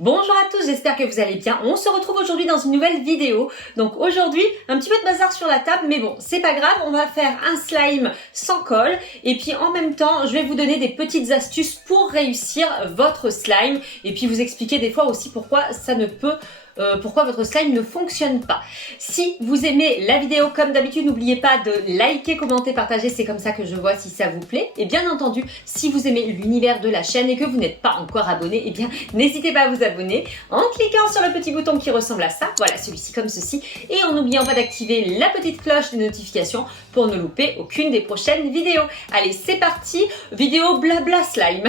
Bonjour à tous, j'espère que vous allez bien. On se retrouve aujourd'hui dans une nouvelle vidéo. Donc aujourd'hui, un petit peu de bazar sur la table, mais bon, c'est pas grave, on va faire un slime sans colle. Et puis en même temps, je vais vous donner des petites astuces pour réussir votre slime. Et puis vous expliquer des fois aussi pourquoi ça ne peut... pourquoi votre slime ne fonctionne pas. Si vous aimez la vidéo, comme d'habitude, n'oubliez pas de liker, commenter, partager, c'est comme ça que je vois si ça vous plaît. Et bien entendu, si vous aimez l'univers de la chaîne et que vous n'êtes pas encore abonné, eh bien n'hésitez pas à vous abonner en cliquant sur le petit bouton qui ressemble à ça, voilà celui-ci comme ceci, et en n'oubliant pas d'activer la petite cloche des notifications pour ne louper aucune des prochaines vidéos. Allez, c'est parti, vidéo blabla slime.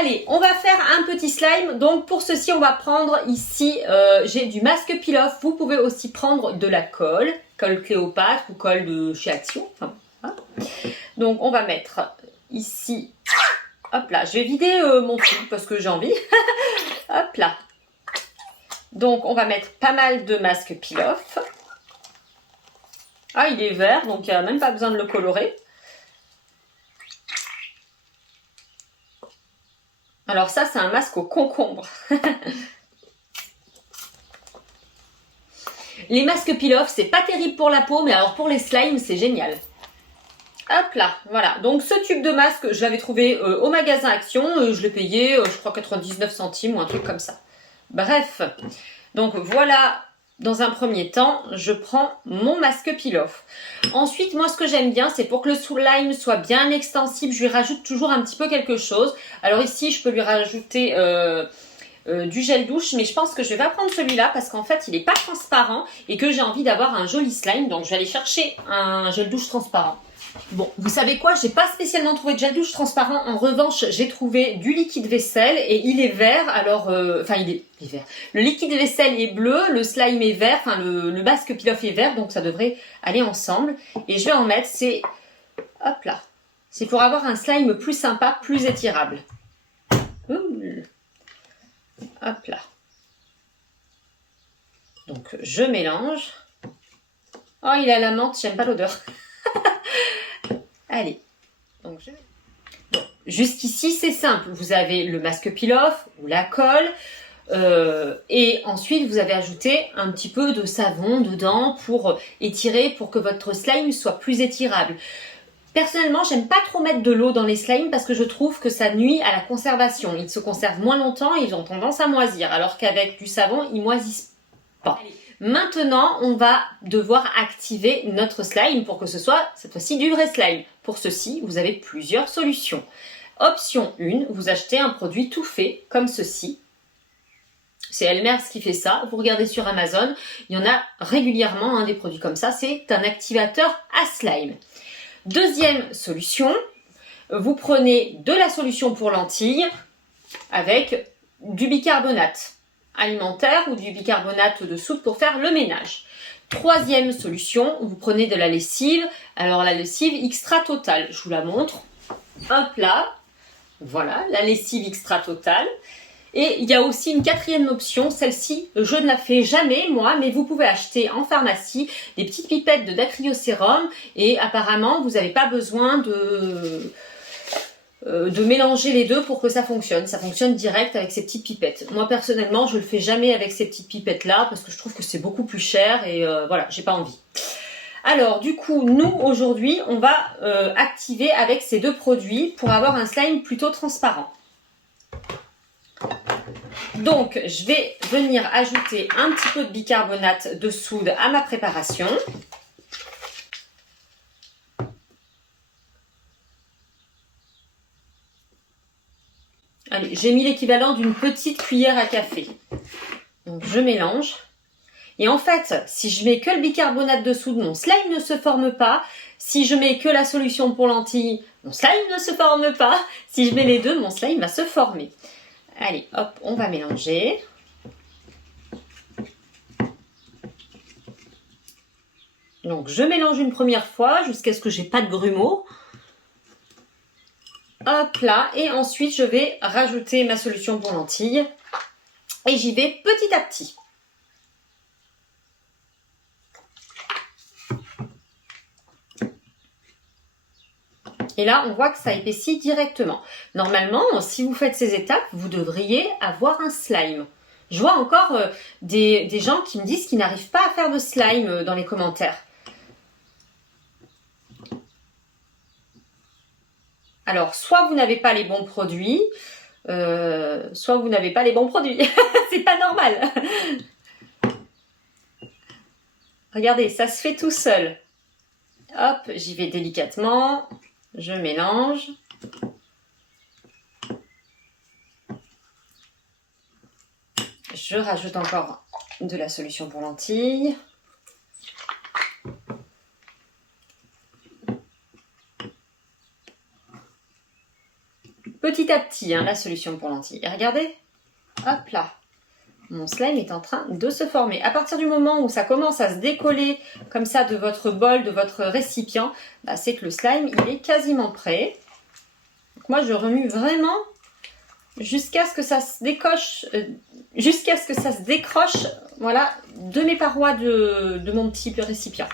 Allez, on va faire un petit slime. Donc pour ceci, on va prendre ici, j'ai du masque peel-off. Vous pouvez aussi prendre de la colle Cléopâtre ou colle de chez Action. Enfin, voilà. Donc on va mettre ici, hop là, je vais vider mon truc parce que j'ai envie. Hop là. Donc on va mettre pas mal de masque peel-off. Ah, il est vert, donc il n'y a même pas besoin de le colorer. Alors ça, c'est un masque au concombre. Les masques peel-off, c'est pas terrible pour la peau, mais alors pour les slimes, c'est génial. Hop là, voilà. Donc ce tube de masque, je l'avais trouvé au magasin Action. Je l'ai payé, je crois, 99 centimes ou un truc comme ça. Bref, donc voilà. Dans un premier temps, je prends mon masque peel-off. Ensuite, moi, ce que j'aime bien, c'est pour que le slime soit bien extensible, je lui rajoute toujours un petit peu quelque chose. Alors ici, je peux lui rajouter du gel douche, mais je pense que je vais pas prendre celui-là parce qu'en fait, il n'est pas transparent et que j'ai envie d'avoir un joli slime. Donc, je vais aller chercher un gel douche transparent. Bon, vous savez quoi, j'ai pas spécialement trouvé de gel douche transparent. En revanche, j'ai trouvé du liquide vaisselle et il est vert. Alors, enfin, il est vert. Le liquide vaisselle est bleu, le slime est vert, enfin, le masque peel-off est vert, donc ça devrait aller ensemble. Et je vais en mettre, c'est, hop là, c'est pour avoir un slime plus sympa, plus étirable. Hop là. Donc, je mélange. Oh, il a la menthe, j'aime pas l'odeur. Allez, donc bon, jusqu'ici c'est simple, vous avez le masque peel-off ou la colle et ensuite vous avez ajouté un petit peu de savon dedans pour étirer, pour que votre slime soit plus étirable. Personnellement, j'aime pas trop mettre de l'eau dans les slimes parce que je trouve que ça nuit à la conservation. Ils se conservent moins longtemps et ils ont tendance à moisir, alors qu'avec du savon, ils moisissent pas. Maintenant, on va devoir activer notre slime pour que ce soit cette fois-ci du vrai slime. Pour ceci, vous avez plusieurs solutions. Option 1, vous achetez un produit tout fait comme ceci. C'est Elmer's qui fait ça. Vous regardez sur Amazon, il y en a régulièrement des produits comme ça. C'est un activateur à slime. Deuxième solution, vous prenez de la solution pour lentilles avec du bicarbonate alimentaire ou du bicarbonate de soude pour faire le ménage. Troisième solution, vous prenez de la lessive. Alors la lessive extra totale, je vous la montre. Hop là, voilà, la lessive extra totale. Et il y a aussi une quatrième option, celle-ci, je ne la fais jamais moi, mais vous pouvez acheter en pharmacie des petites pipettes de dacryocérum et apparemment vous n'avez pas besoin de mélanger les deux pour que ça fonctionne. Ça fonctionne direct avec ces petites pipettes. Moi personnellement, je le fais jamais avec ces petites pipettes là parce que je trouve que c'est beaucoup plus cher et voilà, j'ai pas envie. Alors du coup, nous aujourd'hui, on va activer avec ces deux produits pour avoir un slime plutôt transparent. Donc, je vais venir ajouter un petit peu de bicarbonate de soude à ma préparation. Allez, j'ai mis l'équivalent d'une petite cuillère à café. Donc, je mélange. Et en fait, si je mets que le bicarbonate de soude, mon slime ne se forme pas. Si je mets que la solution pour lentilles, mon slime ne se forme pas. Si je mets les deux, mon slime va se former. Allez, hop, on va mélanger. Donc, je mélange une première fois jusqu'à ce que j'ai pas de grumeaux. Hop là, et ensuite je vais rajouter ma solution pour lentilles et j'y vais petit à petit. Et là, on voit que ça épaissit directement. Normalement, si vous faites ces étapes, vous devriez avoir un slime. Je vois encore des gens qui me disent qu'ils n'arrivent pas à faire de slime dans les commentaires. Alors, soit vous n'avez pas les bons produits, soit vous n'avez pas les bons produits. C'est pas normal. Regardez, ça se fait tout seul. Hop, j'y vais délicatement. Je mélange. Je rajoute encore de la solution pour lentilles. Petit à petit, la solution pour lentilles. Et regardez, hop là, mon slime est en train de se former. À partir du moment où ça commence à se décoller comme ça de votre bol, de votre récipient, bah, c'est que le slime, il est quasiment prêt. Donc moi, je remue vraiment jusqu'à ce que ça se décoche, jusqu'à ce que ça se décroche, voilà, de mes parois de mon petit récipient.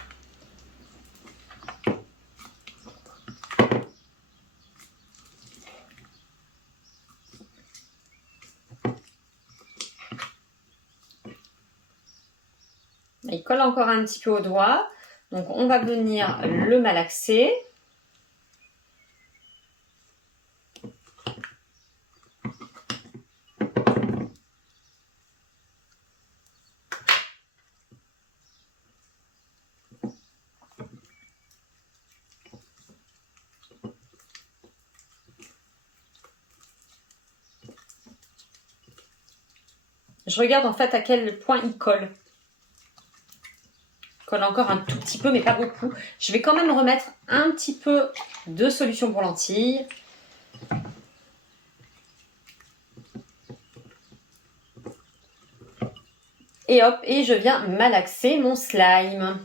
Il colle encore un petit peu au doigt, donc on va venir le malaxer. Je regarde en fait à quel point il colle. Il colle encore un tout petit peu, mais pas beaucoup. Je vais quand même remettre un petit peu de solution pour lentilles. Et hop, et je viens malaxer mon slime.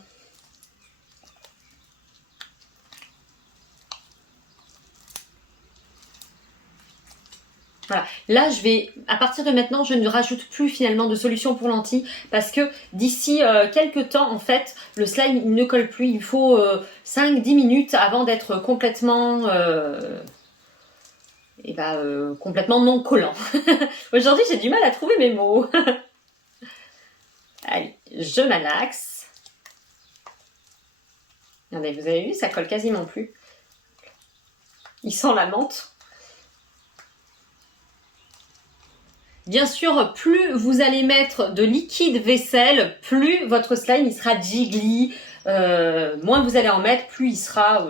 Voilà. Là, à partir de maintenant, je ne rajoute plus finalement de solution pour lentilles parce que d'ici quelques temps, en fait, le slime il ne colle plus. Il faut 5-10 minutes avant d'être complètement, complètement non collant. Aujourd'hui, j'ai du mal à trouver mes mots. Allez, je malaxe. Regardez, vous avez vu, ça colle quasiment plus. Il sent la menthe. Bien sûr, plus vous allez mettre de liquide vaisselle, plus votre slime il sera jiggly, moins vous allez en mettre, plus il sera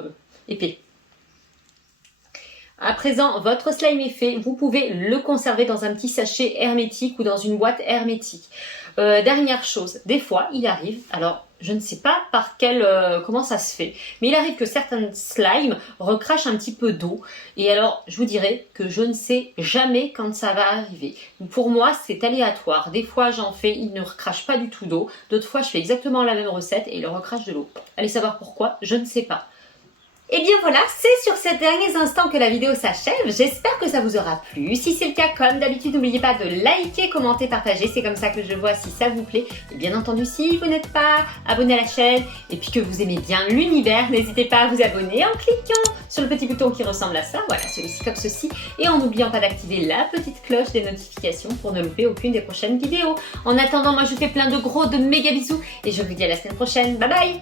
épais. À présent, votre slime est fait, vous pouvez le conserver dans un petit sachet hermétique ou dans une boîte hermétique. Dernière chose, des fois il arrive, alors je ne sais pas comment ça se fait, mais il arrive que certains slimes recrachent un petit peu d'eau. Et alors, je vous dirais que je ne sais jamais quand ça va arriver. Pour moi, c'est aléatoire. Des fois, j'en fais, il ne recrache pas du tout d'eau. D'autres fois, je fais exactement la même recette et il recrache de l'eau. Allez savoir pourquoi, je ne sais pas. Et bien voilà, c'est sur ces derniers instants que la vidéo s'achève. J'espère que ça vous aura plu. Si c'est le cas, comme d'habitude, n'oubliez pas de liker, commenter, partager. C'est comme ça que je vois si ça vous plaît. Et bien entendu, si vous n'êtes pas abonné à la chaîne et puis que vous aimez bien l'univers, n'hésitez pas à vous abonner en cliquant sur le petit bouton qui ressemble à ça. Voilà, celui-ci comme ceci. Et en n'oubliant pas d'activer la petite cloche des notifications pour ne louper aucune des prochaines vidéos. En attendant, moi je vous fais plein de gros, de méga bisous et je vous dis à la semaine prochaine. Bye bye!